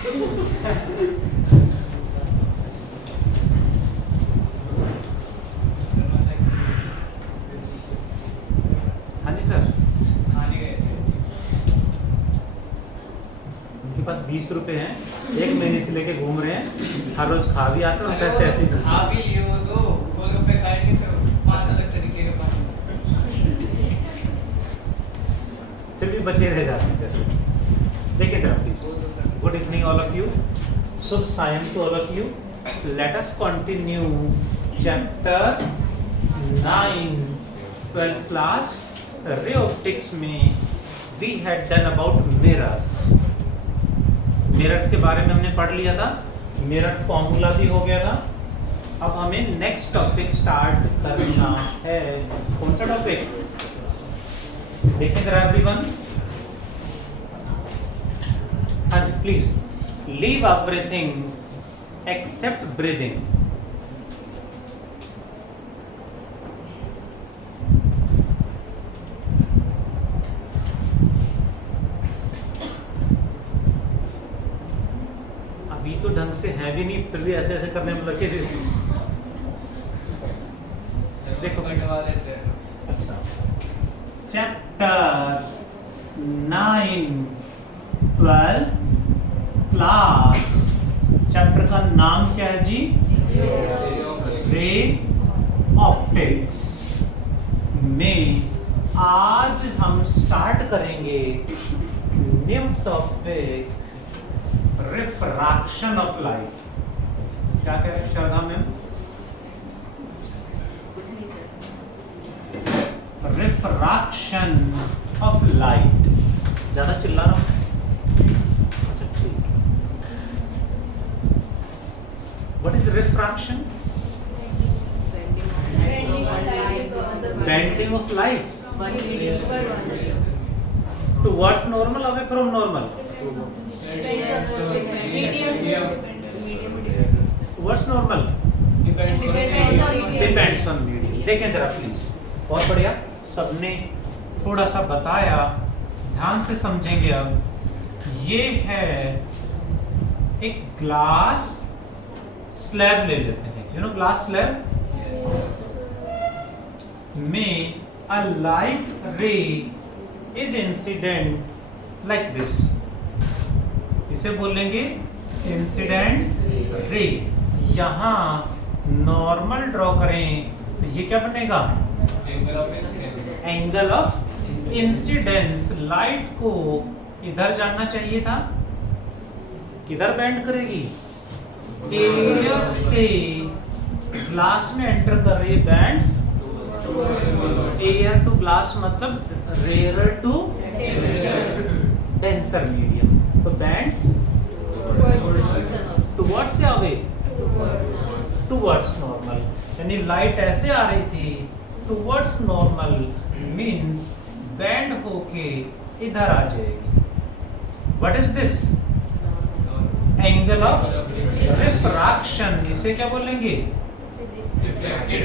हाँ जी सर, उनके पास 20 रुपए हैं, 1 महीने से लेके घूम रहे हैं, हर रोज खा भी आते हैं और पैसे ऐसे ही खा भी लियो तो गोलगप्पे खाएंगे फिर 5 अलग तरीके के पानी, फिर भी बचे रह जाते हैं पैसे। देखिए जरा please. Good evening all of you, शुभ सायं to all of you. Let us continue chapter 9 12th class ray optics में we had done about mirrors. Mirrors के बारे में हमने पढ़ लिया था, मिरर फॉर्मूला भी हो गया था। अब हमें नेक्स्ट टॉपिक स्टार्ट करना है। कौन सा टॉपिक देखें जरा एवरीवन। हाँ जी please, leave everything except breathing. अभी तो ढंग से है भी नहीं, फिर भी ऐसे ऐसे करने में लगे थे। देखो कटवा देते हैं। अच्छा, चैप्टर 9 12 क्लास, चैप्टर का नाम क्या है जी? रे ऑप्टिक्स में आज हम स्टार्ट करेंगे new topic, refraction of light. क्या कह रहे हैं श्रद्धा मैम? Refraction of light. ज्यादा चिल्ला रहा हूं? अच्छा ठीक। What is refraction? Bending of light towards normal, away from normal, towards normal, depends on medium. देखें जरा प्लीज, बहुत बढ़िया, सबने थोड़ा सा बताया, ध्यान से समझेंगे। अब ये है एक ग्लास स्लैब ले लेते हैं, यू नो ग्लास स्लैब में a light ray is incident like this, इसे बोलेंगे इंसिडेंट रे। यहां नॉर्मल ड्रॉ करें तो ये क्या बनेगा? Angle of incidence. लाइट को इधर जाना चाहिए था, किधर बेंड करेगी? एयर से ग्लास में एंटर कर रही है, बैंड्स एयर टू ग्लास, मतलब रेयर टू डेंसर मीडियम। तो बैंड्स टुवर्ड्स या अवे? Towards normal. यानी लाइट ऐसे आ रही थी, टुवर्ड्स नॉर्मल मींस बैंड होके इधर आ जाएगी। What is this? Angle of refraction. इसे क्या बोलेंगे? Refracted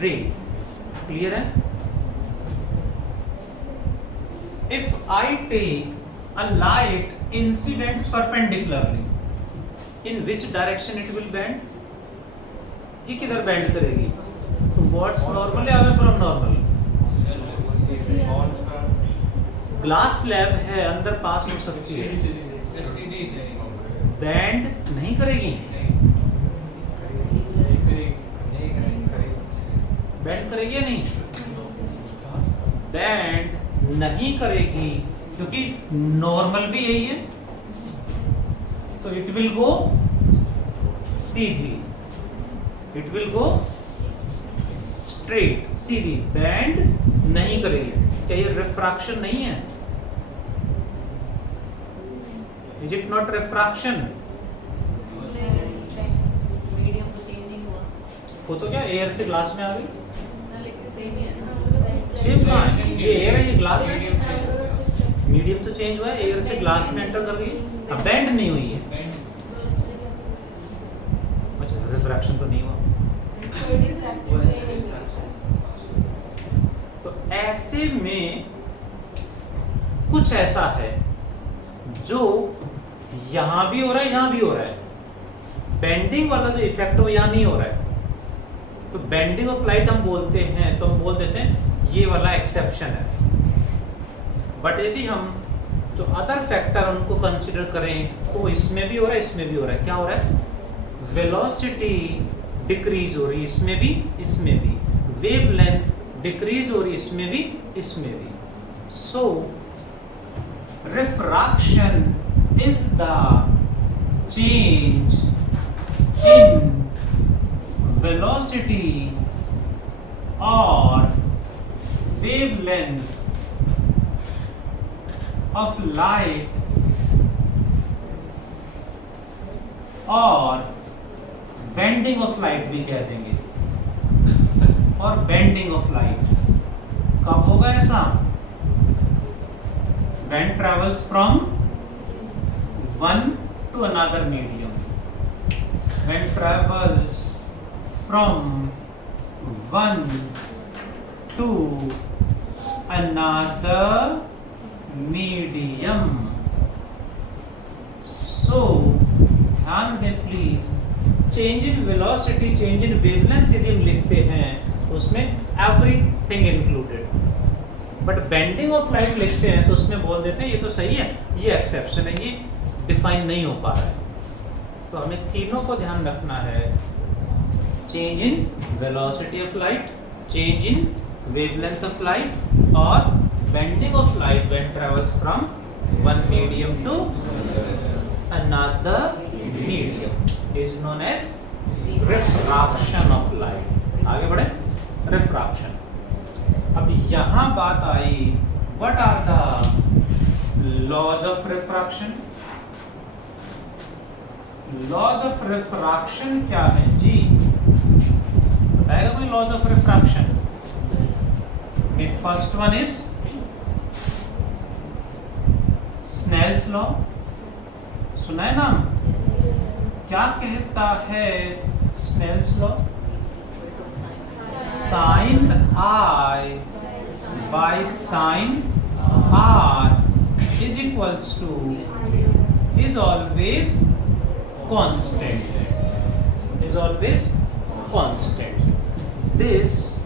ray. क्लियर है? If I take a light incident perpendicularly, in which direction it will bend? ये किधर बेंड करेगी? टुवर्ड्स नॉर्मल या away from normal? Glass slab है, अंदर पास हो सकती है, बेंड नहीं करेगी। बेंड करेगी या नहीं? बेंड नहीं करेगी क्योंकि नॉर्मल भी यही है, तो it will go Sidhi, it will go straight, Sidhi, bend नहीं करेगी। क्या ये रिफ्रैक्शन नहीं है? Is it not refraction? Medium तो चेंज ही नहीं हुआ हो तो क्या एयर से ग्लास में आ गई? सर, लेकिन सेम ही है ना। सेम कहाँ है? ये एयर है, ये ग्लास है। मीडियम तो चेंज हुआ है, एयर से ग्लास में एंटर कर गई, अब बेंड नहीं हुई है। अच्छा, रिफ्रैक्शन तो नहीं हुआ। तो ऐसे में कुछ ऐसा है जो यहां भी हो रहा है यहां भी हो रहा है, बेंडिंग वाला जो इफेक्ट है वो यहां नहीं हो रहा है, तो बेंडिंग ऑफ लाइट हम बोलते हैं, तो हम बोल देते हैं ये वाला एक्सेप्शन है। बट यदि हम जो अदर फैक्टर उनको कंसीडर करें तो इसमें भी हो रहा है इसमें भी हो रहा है। क्या हो रहा है? वेलोसिटी डिक्रीज हो रही है इसमें भी, वेवलेंथ डिक्रीज हो रही है इसमें भी। So refraction is the change in velocity or wavelength of light और bending of light भी कह देंगे, और bending of light कब होगा ऐसा? when travels from one to another medium, when travels from one to another medium. So ध्यान दें please, change in velocity, change in wavelength यदि हम लिखते हैं तो उसमें everything included, but bending of light लिखते हैं तो उसमें बोल देते हैं ये तो सही है, ये एक्सेप्शन है, ये डिफाइन नहीं हो पा रहा है। तो हमें तीनों को ध्यान रखना है, change in velocity of light, change in wavelength of light, or bending of light when travels from one medium to another medium is known as refraction of light। आगे बढ़े, refraction। अब यहाँ बात आई, what are the laws of refraction? laws of refraction क्या है जी? बताएगा कोई laws of refraction? First one is Snell's law, सुना है नाम? क्या कहता है Snell's law? Sine i by sine r is equals to is always constant, is always constant. This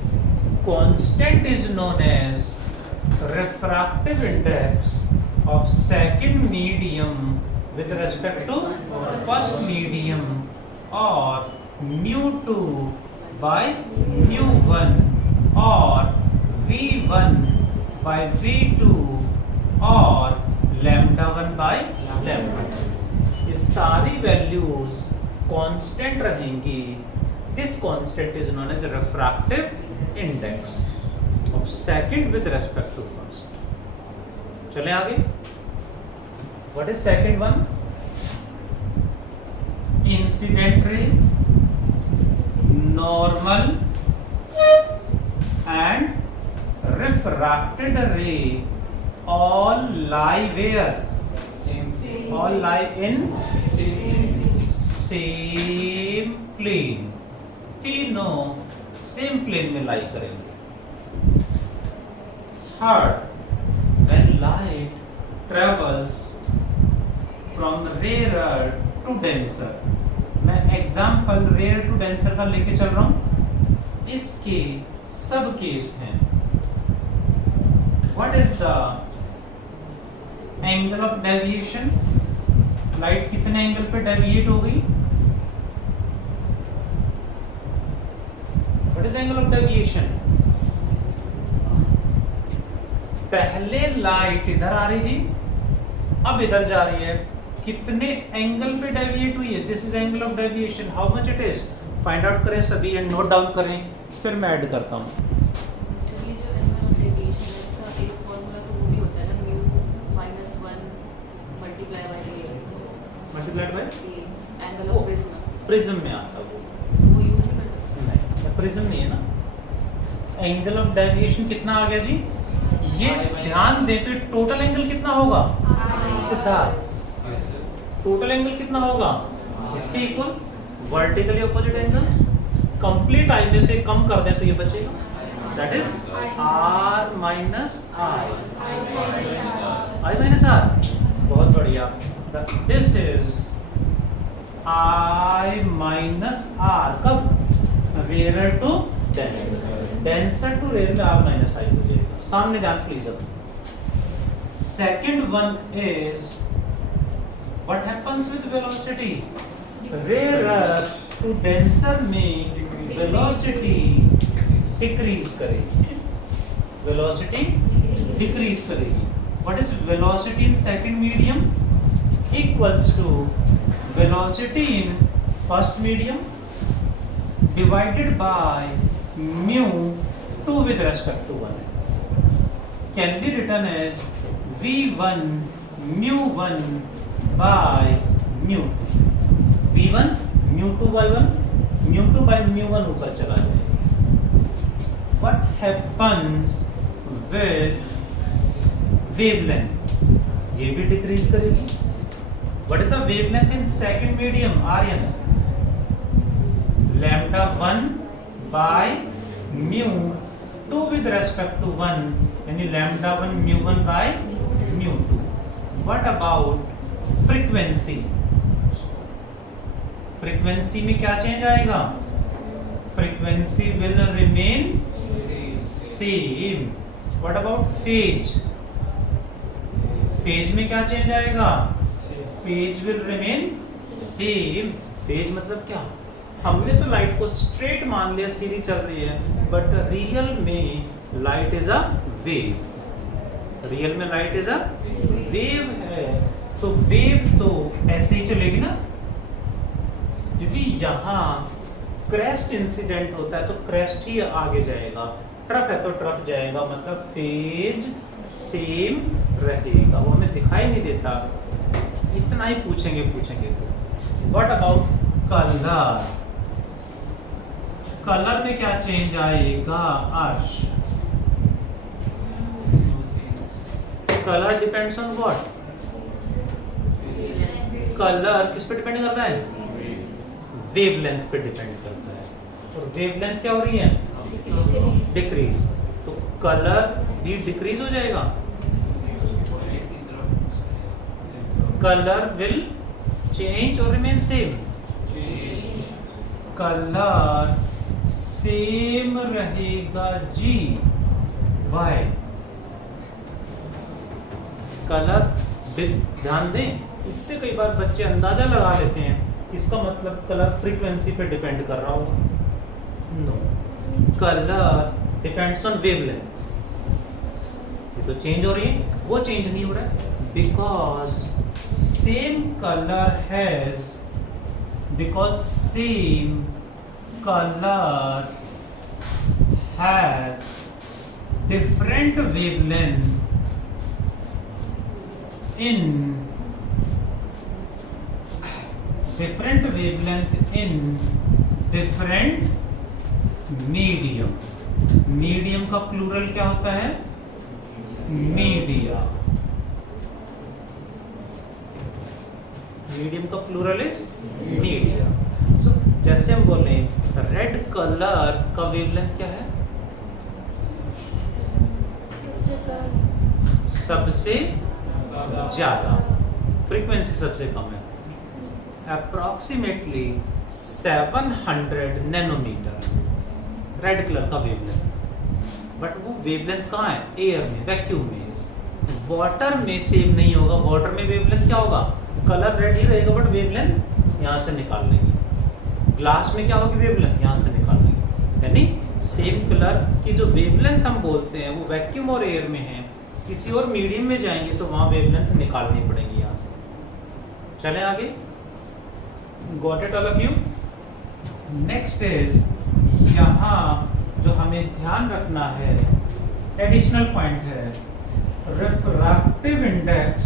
constant is known as refractive index of second medium with respect to first medium, or mu2 by mu1 or v1 by v2 or lambda1 by lambda2। ये सारी values constant रहेंगी। This constant is known as refractive index of second with respect to first. चलें आगे। What is second one? Incident ray, normal and refracted ray all lie where? All lie in same plane। तीनों same plane में लाई करेंगे। Third, when light travels from rarer to denser, मैं example rare to denser का लेके चल रहा हूं, इसके सब केस हैं। What is the angle of deviation? Light कितने एंगल पे डेविएट हो गई? What is angle of deviation? पहले लाइट इधर आ रही थी, अब इधर जा रही है, कितने एंगल पे डेविएट हुई है? This is angle of deviation. How much it is? Find out करें सभी एंड नोट डाउन करें, फिर मैं ऐड करता हूं। Multiplied by angle of prism. Prism में आता वो, तो वो यूज नहीं कर सकते? नहीं, प्रिज्म नहीं है ना। एंगल ऑफ डेविएशन कितना आ गया जी? ये ध्यान दे तो टोटल एंगल कितना होगा? सिद्धार्थ, टोटल एंगल कितना होगा? इसके equal vertically opposite angles. Complete I में से कम कर दें तो ये बचेगा, that is r minus r, i minus r। बहुत बढ़िया। गया, this is I minus R, कब rare to denser, denser to rare में R माइनस आई हो जाएगा। सामने ध्यान प्लीज। अब second one is what happens with velocity, rare to denser में वेलोसिटी डिक्रीज करेगी, वेलोसिटी डिक्रीज करेगी। What is velocity in second medium, equals to velocity in first medium divided by mu 2 with respect to 1 can be written as v1 mu1 by mu 2, v1 mu2 by 1, mu2 by mu1 ऊपर चला जाएगा। What happens with wavelength, ये भी decrease करेगी। What is the wavelength in second medium, Aryan? Lambda 1 by mu 2 with respect to 1, यानी lambda 1 mu 1 by mu 2. What about frequency? Frequency में क्या change आएगा? Frequency will remain same. What about phase? Phase में क्या change आएगा? Phase will remain same. Phase मतलब क्या? हमने तो लाइट को स्ट्रेट मान लिया, सीधी चल रही है, बट रियल में light is a wave, real में लाइट इज अ वेव है। तो वेव तो ऐसे ही चलेगी ना, क्योंकि यहाँ क्रेस्ट इंसिडेंट होता है तो क्रेस्ट ही आगे जाएगा, ट्रक है तो ट्रक जाएगा, मतलब फेज सेम रहेगा, वो हमें दिखाई नहीं देता। इतना ही पूछेंगे sir. What about colour, colour में क्या चेंज आएगा अर्श? Colour depends on what, colour किस पे डिपेंड करता है? वेवलेंथ पे डिपेंड करता है। और वेवलेंथ क्या हो रही है? डिक्रीज। तो कलर भी डिक्रीज हो जाएगा, कलर विल चेंज और रिमेन सेम, कलर सेम रहेगा जी, वाई कलर। ध्यान दें, इससे कई बार बच्चे अंदाजा लगा लेते हैं, इसका मतलब कलर फ्रीक्वेंसी पे डिपेंड कर रहा होगा। No, colour depends on wavelength. ये तो चेंज हो रही है, वो चेंज नहीं हो रहा है, because same colour has, because same color has different wavelength in different medium। medium का प्लूरल क्या होता है? मीडिया। मीडियम का प्लूरल इज मीडिया। सो जैसे हम बोल रहे हैं रेड कलर का वेवलेंथ क्या है? सबसे ज्यादा, फ्रीक्वेंसी सबसे कम है, अप्रोक्सीमेटली 700 नैनोमीटर रेड कलर का वेवलेंथ। बट वो वेवलेंथ कहाँ है? एयर में, वैक्यूम में। वाटर में सेम नहीं होगा, वाटर में वेवलेंथ क्या होगा? कलर रेड ही रहेगा बट वेवलेंथ यहाँ से निकाल लेंगे। ग्लास में क्या होगी? वेवलेंथ यहाँ से निकाल लेंगे। यानी सेम कलर की जो वेवलेंथ हम बोलते हैं वो वैक्यूम और एयर में है, किसी और मीडियम में जाएंगे तो वहाँ वेवलेंथ निकालनी पड़ेगी यहाँ से। चलें आगे, got it all of you? Next is, यहाँ जो हमें ध्यान रखना है, एडिशनल पॉइंट है, refractive index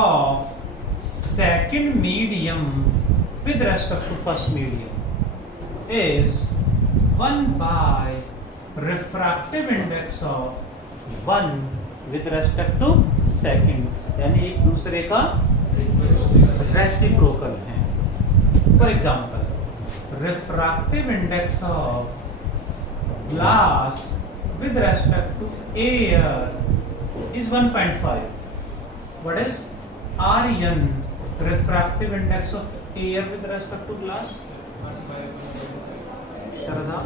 of second medium with respect to first medium is 1 by refractive index of 1 with respect to second, यानी एक दूसरे का रेसिप्रोकल है। For example, refractive index of glass with respect to air is 1.5, What is RN, refractive index of air with respect to glass? श्रद्धा,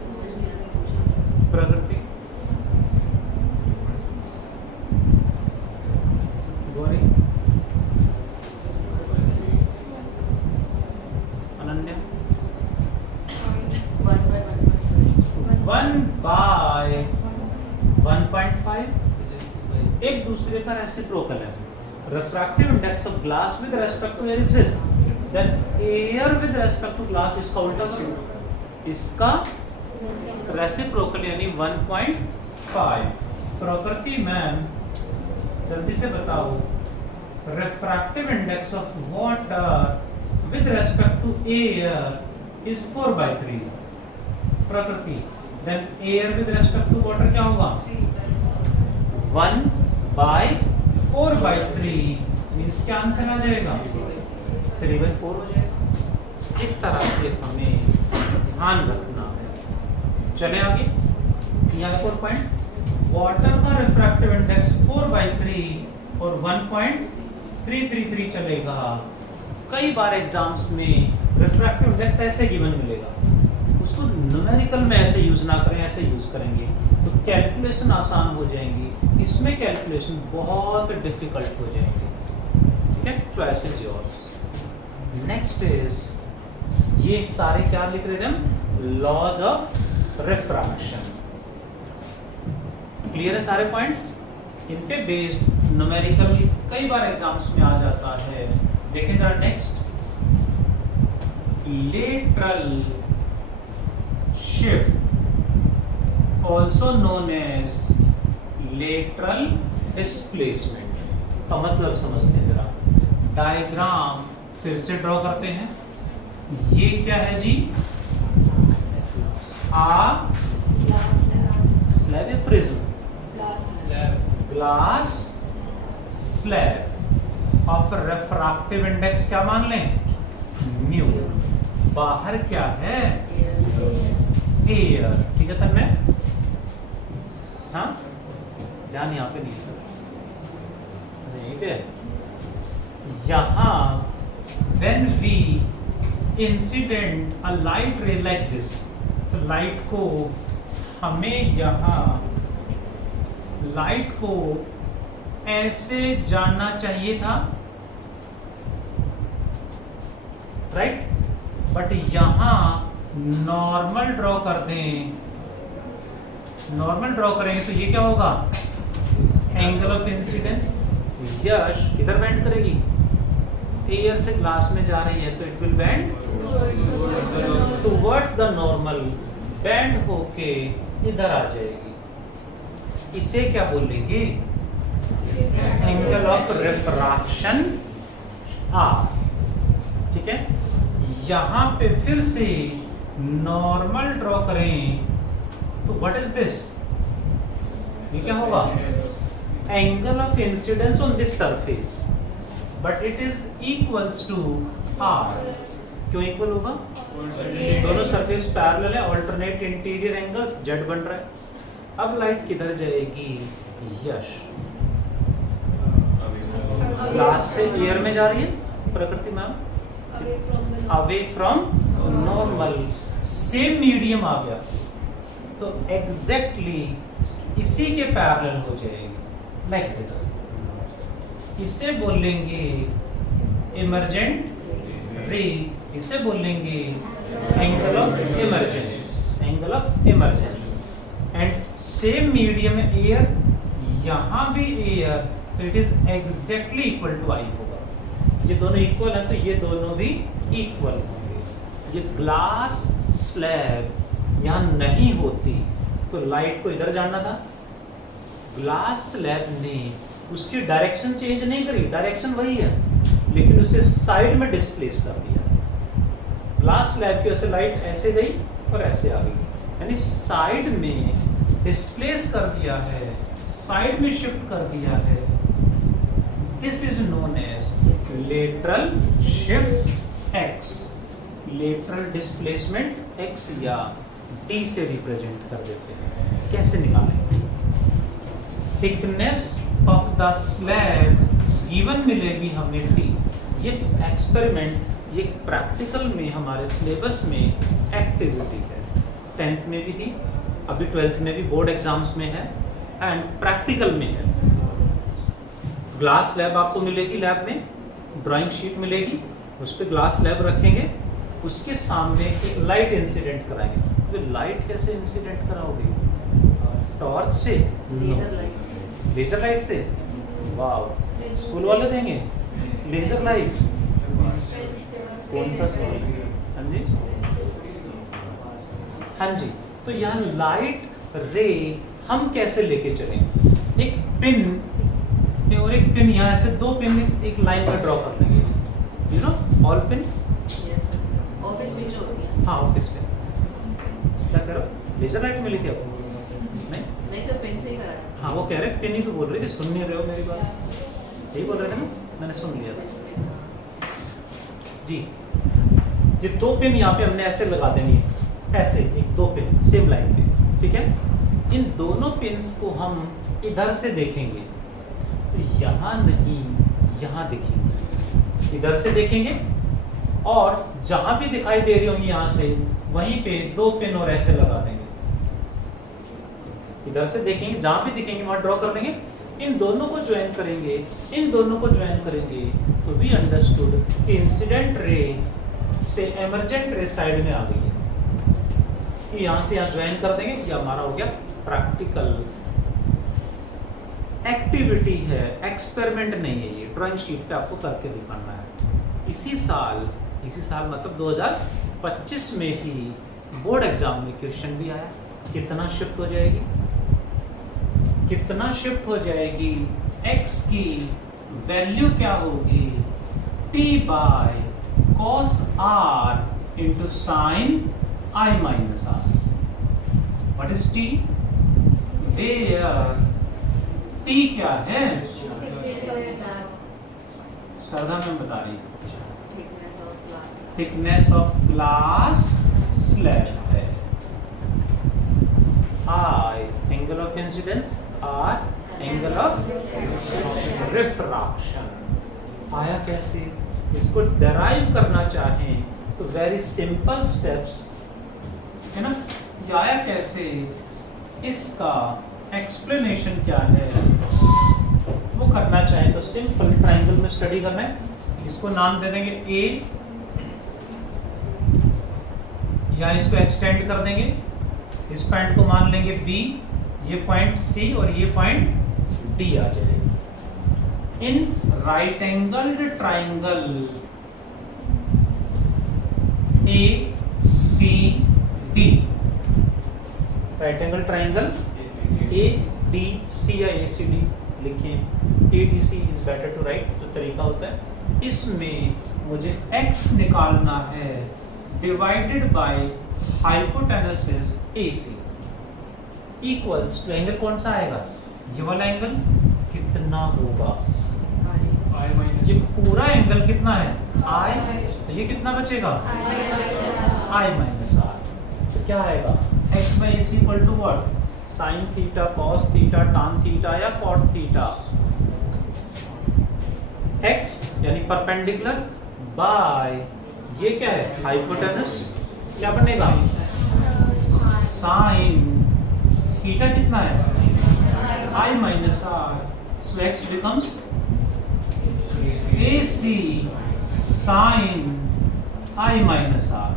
समझ नहीं आ रहा पूछा क्या? प्रकृति, गौरी, अनन्या, 1/1.5 एक दूसरे का रेसिप्रोकल है. refractive index of glass with respect to air is this, then air with respect to glass इसका उल्टा करो, इसका रेसिप्रोकल यानी 1.5. प्रकृति मैम जल्दी से बताओ, refractive index of water with respect to air is 4/3. प्रकृति, then air with respect to water क्या होगा? 1/4/3 मीन्स क्या आंसर आ जाएगा? 3/4 हो जाएगा. इस तरह से हमें ध्यान रखना है. चले आगे. यहाँ एक और पॉइंट, वाटर का रिफ्रैक्टिव इंडेक्स 4/3 और 1.333 चलेगा. कई बार एग्जाम्स में रिफ्रैक्टिव इंडेक्स ऐसे गिवन मिलेगा, उसको न्यूमेरिकल में ऐसे यूज ना करें, ऐसे यूज करेंगे तो कैलकुलेशन आसान हो जाएंगी. इसमें कैलकुलेशन बहुत डिफिकल्ट हो जाएंगे. ठीक है, choice is yours. Next is, ये सारे क्या लिख रहे थे हम? Laws of refraction. क्लियर है सारे पॉइंट्स? इन पे बेस्ड न्यूमेरिकल कई बार एग्जाम्स में आ जाता है. देखें जरा next, lateral shift also known as lateral displacement का मतलब समझते हैं जरा. डायग्राम फिर से ड्रॉ करते हैं. ये क्या है जी? स्लैब या prism? Glass slab of refractive index क्या मान लें? म्यू. बाहर क्या है? एयर. ठीक है तन्मय? हाँ, ध्यान यहाँ पे नहीं सर, यहीं पे. यहाँ when we incident a light ray like this, तो लाइट को हमें यहाँ लाइट को ऐसे जाना चाहिए था, राइट? बट यहाँ नॉर्मल ड्रॉ कर दें. नॉर्मल ड्रॉ करेंगे तो ये क्या होगा? Angle of incidence. यश इधर बेंड करेगी, एयर से ग्लास में जा रही है तो it will bend towards the normal, bend होके इधर आ जाएगी. इसे क्या बोलेंगे? Angle of refraction R. ठीक है, यहाँ पे फिर से नॉर्मल ड्रॉ करें तो व्हाट इज दिस? ये क्या होगा? Angle of incidence on this surface, but it is equals to R. क्यों इक्वल होगा? दोनों सरफेस पैरेलल है, अल्टरनेट इंटीरियर एंगल्स, जेड बन रहा है. अब लाइट किधर जाएगी? यश ग्लास से एयर में जा रही है. Prakriti ma'am away from normal, same medium आ गया तो एग्जैक्टली इसी के पैरेलल हो जाएगी, लाइक दिस. इसे बोलेंगे इमर्जेंट रे, इसे बोलेंगे angle of emergence. Angle of emergence. And same medium air, यहाँ भी एयर, तो it is exactly equal to I होगा. ये दोनों इक्वल है तो ये दोनों भी इक्वल होंगे. ये ग्लास स्लैब यहाँ नहीं होती तो लाइट को इधर जाना था. ग्लास स्लैब ने उसकी डायरेक्शन चेंज नहीं करी, डायरेक्शन वही है, लेकिन उसे साइड में डिस्प्लेस कर दिया. ग्लास स्लैब की वजह से लाइट ऐसे गई और ऐसे आ गई, यानी साइड में डिस्प्लेस कर दिया है, साइड में शिफ्ट कर दिया है. This is known as lateral shift X. Lateral displacement X या डी से रिप्रेजेंट कर देते हैं. कैसे निकालेंगे? Thickness of the slab given मिलेगी हमें टी। ये एक्सपेरिमेंट ये प्रैक्टिकल में हमारे सिलेबस में एक्टिविटी है, 10th में भी थी, अभी 12th में भी बोर्ड एग्जाम्स में है एंड प्रैक्टिकल में है। ग्लास स्लैब आपको मिलेगी लैब में, ड्राइंग शीट मिलेगी, उस पर ग्लास स्लैब रखेंगे, उसके सामने एक लाइट इंसिडेंट कराएंगे। तो लाइट कैसे इंसिडेंट कराओगे? टॉर्च से? Laser light. लेजर लाइट से? वाह, स्कूल वाले देंगे लेजर लाइट। कौन सा स्कूल? हाँ जी, हाँ जी। तो यहाँ लाइट रे हम कैसे लेके चलेंगे? एक पिन और एक पिन, यहाँ से दो पिन एक लाइन में ड्रॉ कर लेंगे, you know all pin. Yes, office में जो होती है। हाँ, ऑफिस में क्या करो? लेजर लाइट मिली थी आपको? नहीं, नहीं सर, पेन से ही कराया। हाँ वो कह रहे पिन ही तो बोल रही थी, सुन नहीं रहे हो मेरी बात? यही बोल रहे थे ना, मैंने सुन लिया था जी। ये दो पिन यहाँ पे हमने ऐसे लगा देनी है, ऐसे एक दो पिन सेम लाइन पे, ठीक है। इन दोनों पिन्स को हम इधर से देखेंगे तो यहाँ नहीं, यहाँ देखेंगे, इधर से देखेंगे और जहाँ भी दिखाई दे रही होंगी यहाँ से वहीं पे दो पिन और ऐसे लगा देंगे। इधर से देखेंगे, जहाँ भी दिखेंगे वहाँ ड्रॉ कर लेंगे, इन दोनों को ज्वाइन करेंगे, इन दोनों को ज्वाइन करेंगे तो वी अंडरस्टूड इंसिडेंट रे से एमर्जेंट रे साइड में आ गई है कि यहाँ से यहाँ ज्वाइन कर देंगे। ये हमारा हो गया प्रैक्टिकल एक्टिविटी है, एक्सपेरिमेंट नहीं है, ये ड्राइंग शीट पे आपको करके दिखाना है। इसी साल मतलब 2025 में ही बोर्ड एग्जाम में क्वेश्चन भी आया। कितना शिफ्ट हो जाएगी, कितना शिफ्ट हो जाएगी, x की वैल्यू क्या होगी, t by cos r into sine i minus r। What is t? Where t क्या है? श्रद्धा मैम बता रही है, थिकनेस ऑफ ग्लास स्लैब है। I angle of incidence, R angle of refraction. आया कैसे? इसको डेराइव करना चाहें तो वेरी सिंपल स्टेप्स है ना। ये आया कैसे, इसका एक्सप्लेनेशन क्या है वो करना चाहें तो सिंपल ट्राइंगल में स्टडी करना है। इसको नाम दे देंगे A, या इसको एक्सटेंड कर देंगे, इस पॉइंट को मान लेंगे B, ये पॉइंट C और ये पॉइंट D आ जाएगा। In right angled triangle ACD, right angle triangle ADC या ACD लिखें, ADC is better to write, जो तरीका होता है। इसमें मुझे x निकालना है divided by hypotenuse is AC equals to angle कौन सा आएगा, ये वाला एंगल कितना होगा, I माइनस ये पूरा एंगल कितना है I, तो ये कितना बचेगा I माइनस R। तो क्या आएगा x by AC equal to what, sine theta cos theta tan theta या कॉट थीटा। x यानी परपेंडिकुलर बाय ये क्या है हाइपोटेनस, क्या बनेगा साइन थीटा कितना है I minus R, so x becomes AC sine I minus R।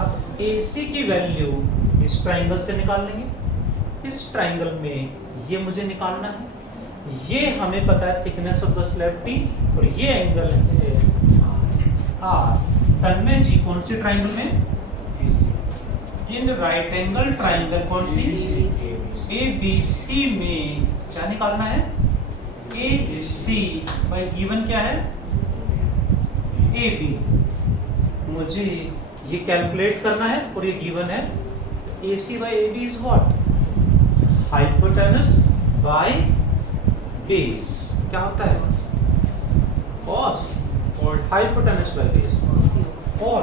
अब AC की वैल्यू इस ट्राइंगल से निकाल लेंगे, इस ट्राइंगल में ये मुझे निकालना है, ये हमें पता है thickness of the slab T और ये एंगल है R। तन्मय जी कौन सी ट्राइंगल में, इन राइट एंगल ट्राइंगल कौन सी ABC में क्या निकालना है AC बाई गिवन क्या है AB। मुझे ये कैलकुलेट करना है और ये गिवन है AC by AB is what, hypotenuse by base. क्या होता है cos, हाइपोटेनस बाय बेस और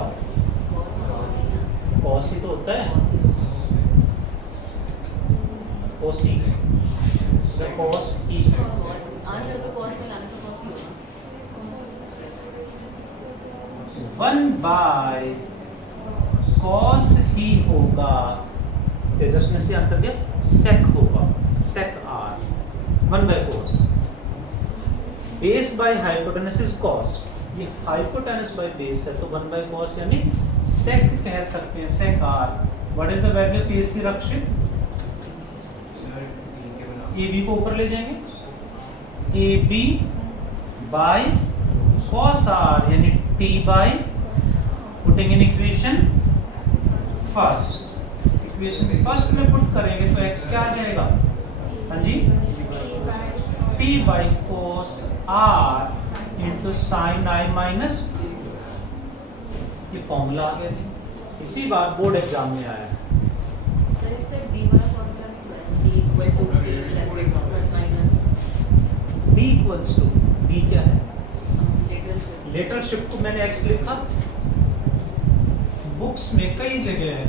cos ही तो होता है, cos the cos e answer तो कॉस में लाने का कॉस ही होगा 1 बाय cos ही होगा, तेजस ने से आंसर दिया sec होगा, sec r 1 by cos, base by hypotenuse is cos, ये हाइपोटेनस बाय बेस है तो 1 बाय cos यानी sec कह सकते हैं, sec r। What is the value of AC Rakshit? AB को ऊपर ले जाएंगे, AB बाय cos r यानी T by, putting in equation first, equation first में पुट करेंगे तो x क्या आ जाएगा? हाँ जी, P by cos r into sine i minus, ये फॉर्मूला आ गया जी, इसी बार बोर्ड एग्जाम में आया है। सर इसका डी वाला फॉर्मूला भी तो है, d equal to p bracket 1 minus d equals to, d क्या है? लेटरल लेटर शिफ्ट को मैंने x लिखा, बुक्स में कई जगह है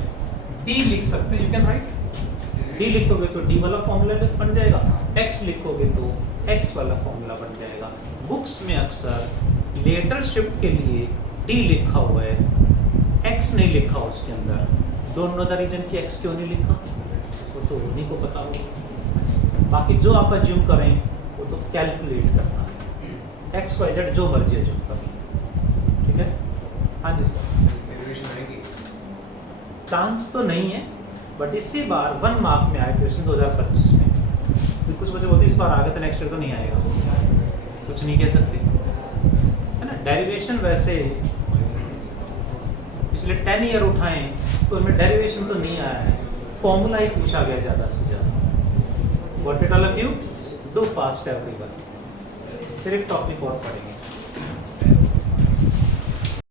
d लिख सकते हैं, यू कैन राइट, d लिखोगे तो d वाला फॉर्मूला बन जाएगा, x लिखोगे तो x वाला फॉर्मूला बन जाएगा। बुक्स में अक्सर लेटर शिफ्ट के लिए d लिखा हुआ है, x नहीं लिखा उसके अंदर, डोंट नो द रीजन कि x क्यों नहीं लिखा, वो तो उन्हीं को पता होगा। बाकी जो आप अज्यूम करें वो तो कैलकुलेट करना है, x y z जो मर्जी अज्यूम करें, ठीक है। हाँ जी सर, चांस तो नहीं है, बट इसी बार 1 मार्क में आया क्वेश्चन 2025 में, फिर कुछ बच्चे बोलते इस बार आ गया तो नेक्स्ट ईयर तो नहीं आएगा, कुछ नहीं कह सकते, है ना। डेरिवेशन वैसे पिछले 10 ईयर उठाएं तो उनमें डेरिवेशन तो नहीं आया है, फॉर्मूला ही पूछा गया ज़्यादा से ज़्यादा। What it all of you do fast everyone. फिर एक टॉपिक और पढ़ेंगे।